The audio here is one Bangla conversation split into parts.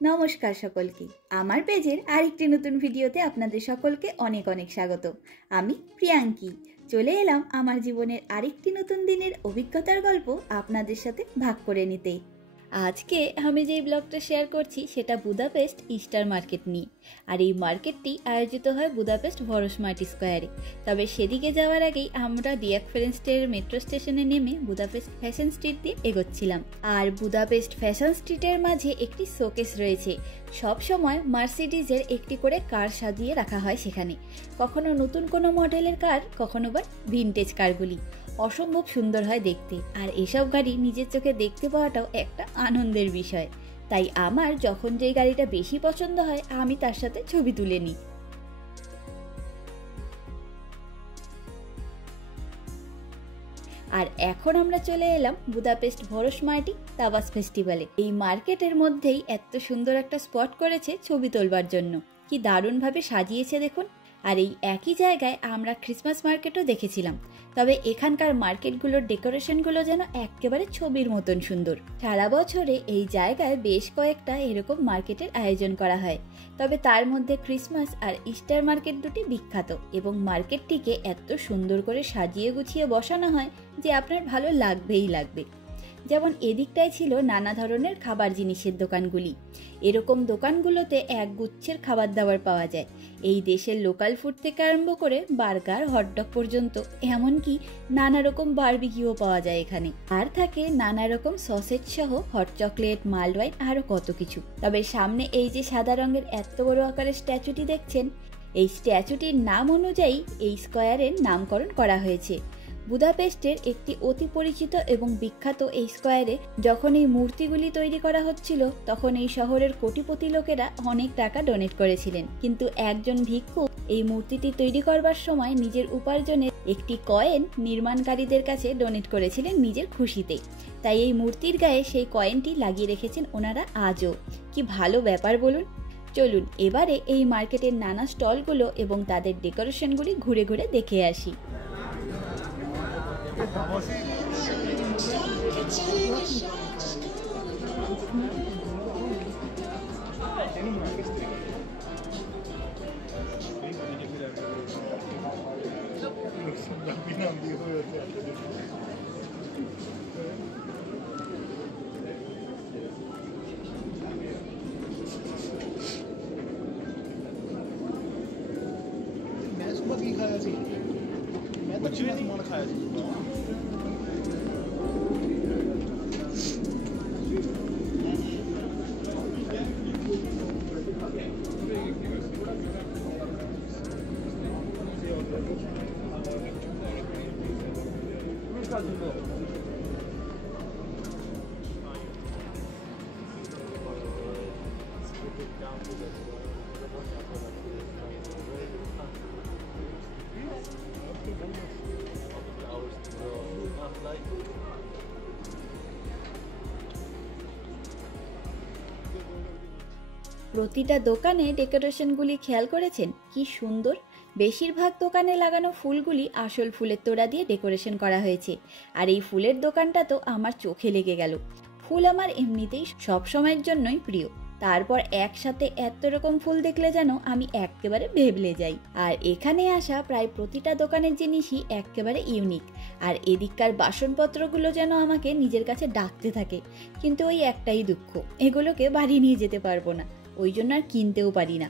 নমস্কার সকলকে, আমার পেজের আরেকটি নতুন ভিডিওতে আপনাদের সকলকে অনেক অনেক স্বাগত। আমি প্রিয়াঙ্কি চলে এলাম আমার জীবনের আরেকটি নতুন দিনের অভিজ্ঞতার গল্প আপনাদের সাথে ভাগ করে নিতে। আজকে আমি যেই ব্লগটা শেয়ার করছি সেটা বুদাপেস্ট ইস্টার মার্কেট নিয়ে। আর এই মার্কেটটি আয়োজিত হয় বুদাপেস্ট ভরসমার্ট স্কোয়ারে। তবে সেদিকে যাওয়ার আগেই আমরা ডিয়াকফেরেনস্টের মেট্রো স্টেশনে নেমে বুদাপেস্ট ফ্যাশন স্ট্রিট দিয়ে এগোচ্ছিলাম। আর বুদাপেস্ট ফ্যাশন স্ট্রিটের মাঝে একটি শোকেস রয়েছে। সব সময় মার্সিডিজের একটি করে কার সাজিয়ে রাখা হয় সেখানে। কখনো নতুন কোনো মডেলের কার, কখনো বা ভিনটেজ কারগুলি। অসম্ভব সুন্দর হয় দেখতে, আর এসব গাড়ি নিজের চোখে দেখতে পাওয়াটাও একটা আনন্দের বিষয়। তাই আমার যখন যেই গাড়িটা বেশি পছন্দ হয় আমি তার সাথে ছবি তুলে নিই। আর এখন আমরা চলে এলাম বুদাপেস্ট ভরসমার্টি তাবাস ফেস্টিভ্যালে। এই মার্কেটের মধ্যেই এত সুন্দর একটা স্পট করেছে ছবি তোলবার জন্য। কি দারুণভাবে সাজিয়েছে দেখুন। আর এই একই জায়গায় আমরা ক্রিসমাস মার্কেটও দেখেছিলাম। তবে এখানকার মার্কেটগুলোর ডেকোরেশনগুলো যেন একেবারে ছবির মতন সুন্দর। সারা বছরে এই জায়গায় বেশ কয়েকটা এরকম মার্কেটের আয়োজন করা হয়। তবে তার মধ্যে ক্রিসমাস আর ইস্টার মার্কেট দুটি বিখ্যাত, এবং মার্কেটটিকে এত সুন্দর করে সাজিয়ে গুছিয়ে বসানো হয় যে আপনার ভালো লাগবেই লাগবে। যেমন এদিকটায় ছিল নানা ধরনের খাবার জিনিসের দোকানগুলি। এরকম দোকানগুলোতে এক গুচ্ছের খাবার দাবার পাওয়া যায়। এই দেশের লোকাল ফুড থেকে আরম্ভ করে বার্গার, হটডগ পর্যন্ত, এমনকি নানা রকম বারবিকিউও পাওয়া যায় এখানে। আর থাকে নানা রকম সসেজ সহ হট চকলেট, মালওয়াইন, আরো কত কিছু। তবে সামনে এই যে সাদা রঙের এত বড় আকারের স্ট্যাচুটি দেখছেন, এই স্ট্যাচুটির নাম অনুযায়ী এই স্কোয়ারের নামকরণ করা হয়েছে। বুদাপেস্টের একটি অতি পরিচিত এবং বিখ্যাত এই স্কোয়ারে যখন এই মূর্তিগুলি তৈরি করা হচ্ছিল, তখন এই শহরের কোটিপতি লোকেরা অনেক টাকা ডোনেট করেছিলেন। কিন্তু একজন ভিক্ষুক এই মূর্তিটি তৈরি করবার সময় নিজের উপার্জনের একটি কয়েন নির্মাণকারীদের কাছে ডোনেট করেছিলেন নিজের খুশিতে। তাই এই মূর্তির গায়ে সেই কয়েনটি লাগিয়ে রেখেছেন ওনারা আজও। কি ভালো ব্যাপার বলুন। চলুন এবারে এই মার্কেটের নানা স্টলগুলো এবং তাদের ডেকোরেশনগুলি ঘুরে ঘুরে দেখে আসি। खाया जी, मैं तो चिकन खाया जी। প্রতিটা দোকানে ডেকোরেশনগুলি খেয়াল করেছেন কি সুন্দর। বেশিরভাগ দোকানে লাগানো ফুলগুলি আসল ফুলের তোড়া দিয়ে ডেকোরেশন করা হয়েছে। আর এই ফুলের দোকানটা তো আমার চোখে লেগে গেল। ফুল আমার এমনিতেই সব সময়ের জন্যই প্রিয়, তারপর একসাথে এত রকম ফুল দেখলে যেন আমি একেবারে ভেবলে যাই। আর এখানে আসা প্রায় প্রতিটা দোকানের জিনিসই একেবারে ইউনিক। আর এদিককার বাসনপত্রগুলো যেন আমাকে নিজের কাছে ডাকতে থাকে। কিন্তু ওই একটাই দুঃখ, এগুলোকে বাড়ি নিয়ে যেতে পারবো না, ওই জন্য আর কিনতেও পারি না।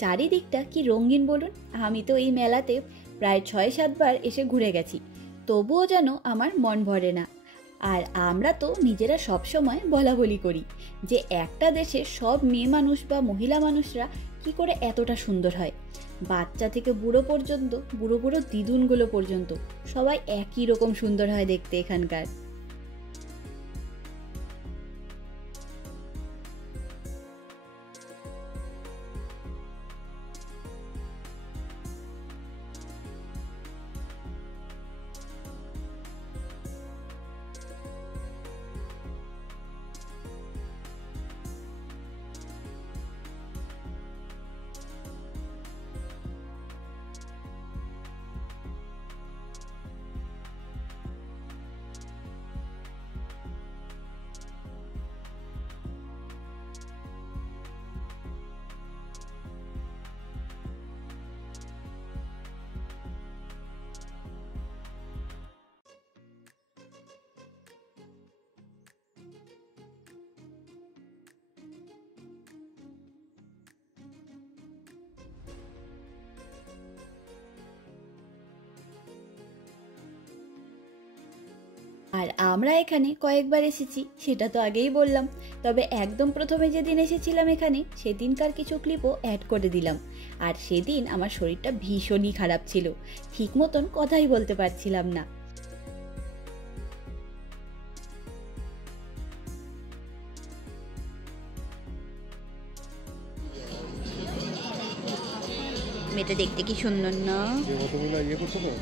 চারিদিকটা কি রঙিন বলুন। আমি তো এই মেলাতে প্রায় 6-7 বার এসে ঘুরে গেছি, তবুও যেন আমার মন ভরে না। আর আমরা তো নিজেরা সবসময় বলাবলি করি যে একটা দেশে সব মেয়ে মানুষ বা মহিলা মানুষরা কি করে এতটা সুন্দর হয়। বাচ্চা থেকে বুড়ো পর্যন্ত, বুড়ো বুড়ো দিদুনগুলো পর্যন্ত সবাই একই রকম সুন্দর হয় দেখতে এখানকার। আমরা এখানে কয়েকবার এসেছি, সেটা তো আগেই বললাম। তবে একদম প্রথমে যেদিন এসেছিলাম এখানে, সেদিনকার কিছু ক্লিপও অ্যাড করে দিলাম। আর সেদিন আমার শরীরটা ভীষণই খারাপ ছিল, ঠিক মতন কথাই বলতে পারছিলাম না। মেয়েটা দেখতে কি সুন্দর না? খুব সুন্দর।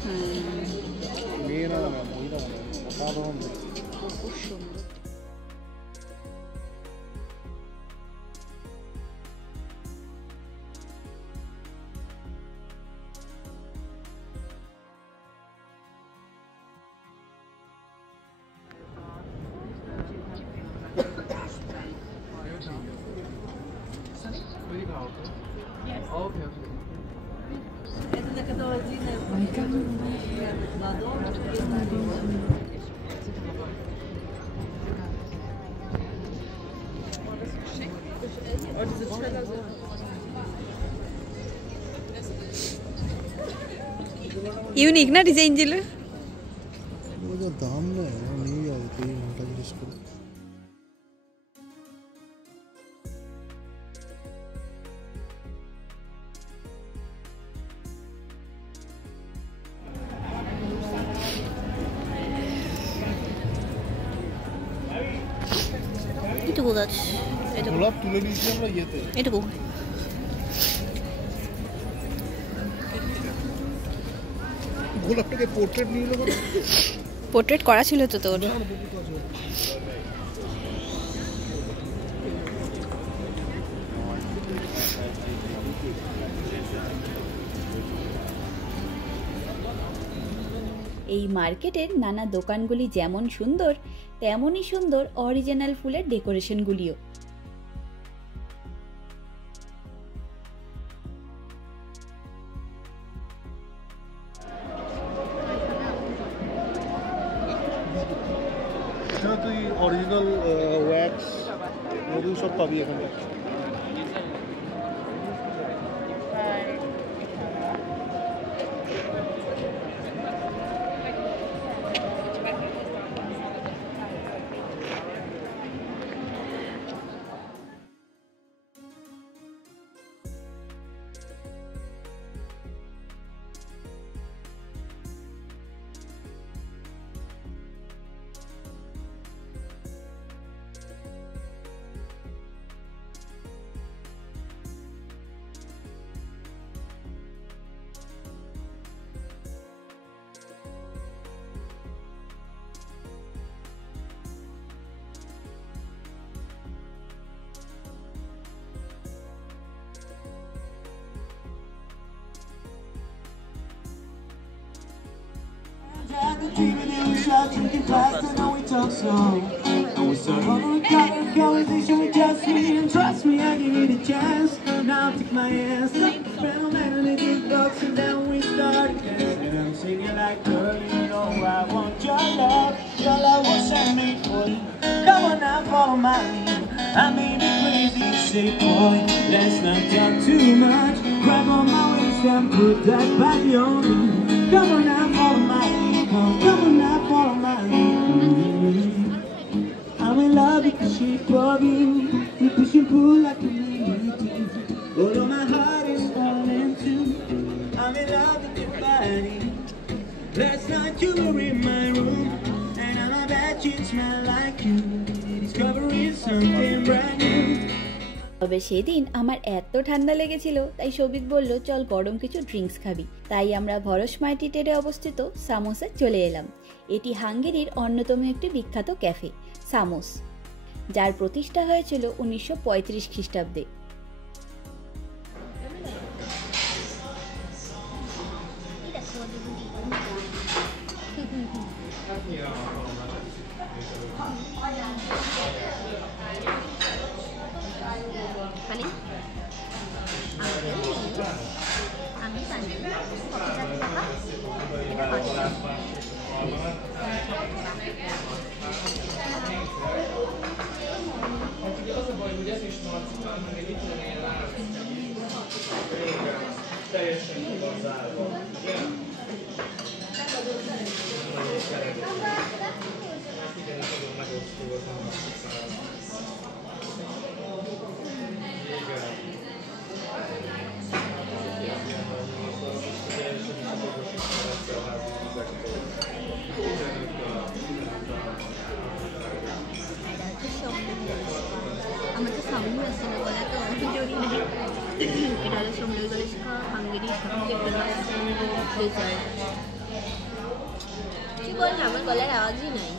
ইউনিক না ডিজাইনগুলো? ওটা দাম না, নিয়ে যাবে তুই নামটা জিজ্ঞেস করে। এটুকু গাছ, গোলাপ তুলে নিয়েছি আমরা ইয়েতে। এটুকু গোলাপটাকে পোর্ট্রেট নিয়ে এলো, পোর্ট্রেট করা ছিল তো তোর। এই মার্কেটের নানা দোকানগুলি যেমন সুন্দর, তেমনই সুন্দর অরিজিনাল ফুলের ডেকোরেশনগুলিও। তুই অরিজিনাল ওয়্যাক্স ওগুলো সব পাবি এখানে। Dreaming and we shot drinking fast and now we talk slow. And we start over a conversation with just me. And trust me, I give it a chance. Now take my hands, stop the spell, man, on the jukebox, and then we start again. And I'm singing like, girl, you know I want your love. Your love was sent me for you. Come on now, follow my lead. I may be crazy, say boy, let's not talk too much. Grab on my waist and put that body on me. Come on now, follow my lead. Come on now, follow my lead. I'm in love with the shape of you. We push and pull like we need to. Although my heart is falling too. I'm in love with your body. Last night you were in my room, and on my bed you smell like you. Discovering something brand new. তবে সেদিন আমার এত ঠান্ডা লেগেছিল, তাই সবিক বলল চল গরম কিছু ড্রিঙ্কস খাবি। তাই আমরা ভরসমাইটি টেরে অবস্থিত সামোসে চলে এলাম। এটি হাঙ্গেরির অন্যতম একটি বিখ্যাত ক্যাফে, সামোস, যার প্রতিষ্ঠা হয়েছিল 1935 খ্রিস্টাব্দে। আমাদের সামনে আসছে না বলা তো জড়ি নেই। এটা হলো সমলই গলেশকা, হাঙ্গেরির সবচেয়ে ফেমাস ডেজার্ট। কি বল, আমার গলার আওয়াজই নাই।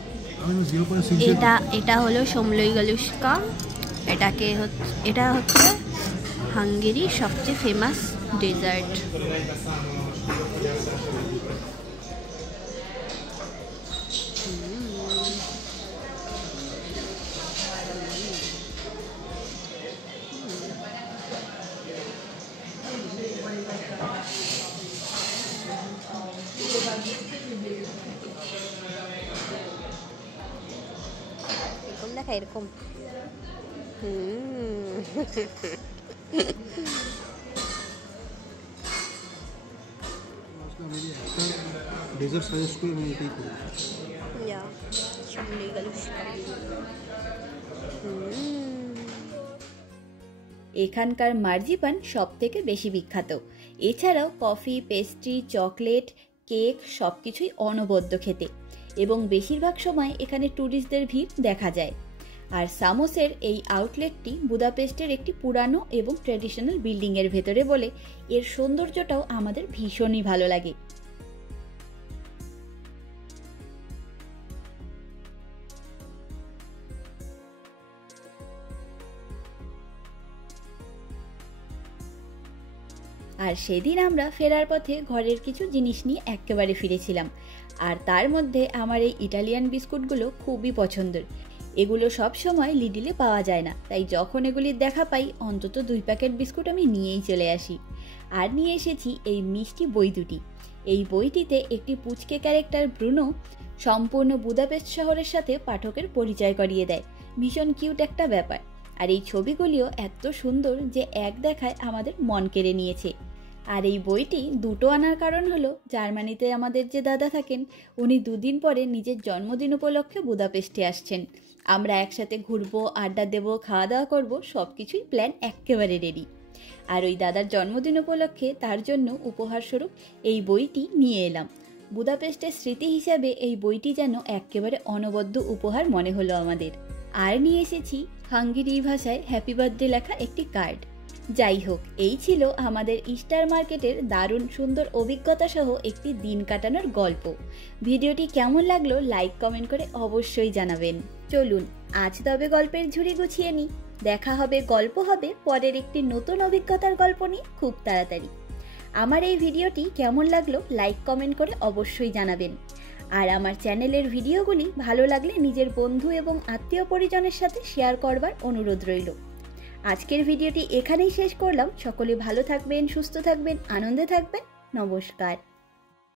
এটা হলো সমলই গলেশকা। এটা হচ্ছে হাঙ্গেরির সবচেয়ে ফেমাস ডেজার্ট। এরকম দেখা, এরকম ডেজার্ট সাজেস্ট করে আমি এটাই করি। এখানকার মার্জিপান সব থেকে বেশি বিখ্যাত। এছাড়াও কফি, পেস্ট্রি, চকলেট, কেক সবকিছুই অনবদ্য খেতে, এবং বেশিরভাগ সময় এখানে ট্যুরিস্টদের ভিড় দেখা যায়। আর সামোসের এই আউটলেটটি বুদাপেস্টের একটি পুরানো এবং ট্র্যাডিশনাল বিল্ডিংয়ের ভেতরে বলে এর সৌন্দর্যটাও আমাদের ভীষণই ভালো লাগে। আর সেদিন আমরা ফেরার পথে ঘরের কিছু জিনিস নিয়ে একেবারে ফিরেছিলাম, আর তার মধ্যে আমার এই ইটালিয়ান বিস্কুটগুলো খুবই পছন্দের। এগুলো সব সময় লিডিলে পাওয়া যায় না, তাই যখন এগুলির দেখা পাই অন্তত 2 প্যাকেট বিস্কুট আমি নিয়েই চলে আসি। আর নিয়ে এসেছি এই মিষ্টি বই দুটি। এই বইটিতে একটি পুচকে ক্যারেক্টার ব্রুনো সম্পূর্ণ বুদাপেস্ট শহরের সাথে পাঠকের পরিচয় করিয়ে দেয়। ভীষণ কিউট একটা ব্যাপার। আর এই ছবিগুলিও এত সুন্দর যে এক দেখায় আমাদের মন কেড়ে নিয়েছে। আর এই বইটি দুটো আনার কারণ হলো, জার্মানিতে আমাদের যে দাদা থাকেন উনি 2 দিন পরে নিজের জন্মদিন উপলক্ষে বুদাপেস্টে আসছেন। আমরা একসাথে ঘুরবো, আড্ডা দেবো, খাওয়া দাওয়া করবো, সব কিছুই প্ল্যান একেবারে রেডি। আর ওই দাদার জন্মদিন উপলক্ষে তার জন্য উপহারস্বরূপ এই বইটি নিয়ে এলাম। বুদাপেস্টের স্মৃতি হিসাবে এই বইটি যেন একেবারে অনবদ্য উপহার মনে হলো আমাদের। আর নিয়ে এসেছি হাঙ্গেরি ভাষায় হ্যাপি বার্থডে লেখা একটি কার্ড। যাই হোক, এই ছিল আমাদের ইস্টার মার্কেটের দারুণ সুন্দর অভিজ্ঞতা সহ একটি দিন কাটানোর গল্প। ভিডিওটি কেমন লাগলো লাইক কমেন্ট করে অবশ্যই জানাবেন। চলুন আজ তবে গল্পের ঝুড়ি গুছিয়ে নিই। দেখা হবে, গল্প হবে পরের একটি নতুন অভিজ্ঞতার গল্প নিয়ে খুব তাড়াতাড়ি। আমার এই ভিডিওটি কেমন লাগলো লাইক কমেন্ট করে অবশ্যই জানাবেন। আর আমার চ্যানেলের ভিডিওগুলি ভালো লাগলে নিজের বন্ধু এবং আত্মীয় পরিজনের সাথে শেয়ার করবার অনুরোধ রইল। আজকের ভিডিওটি এখানেই শেষ করলাম। সকলে ভালো থাকবেন, সুস্থ থাকবেন, আনন্দে থাকবেন। নমস্কার।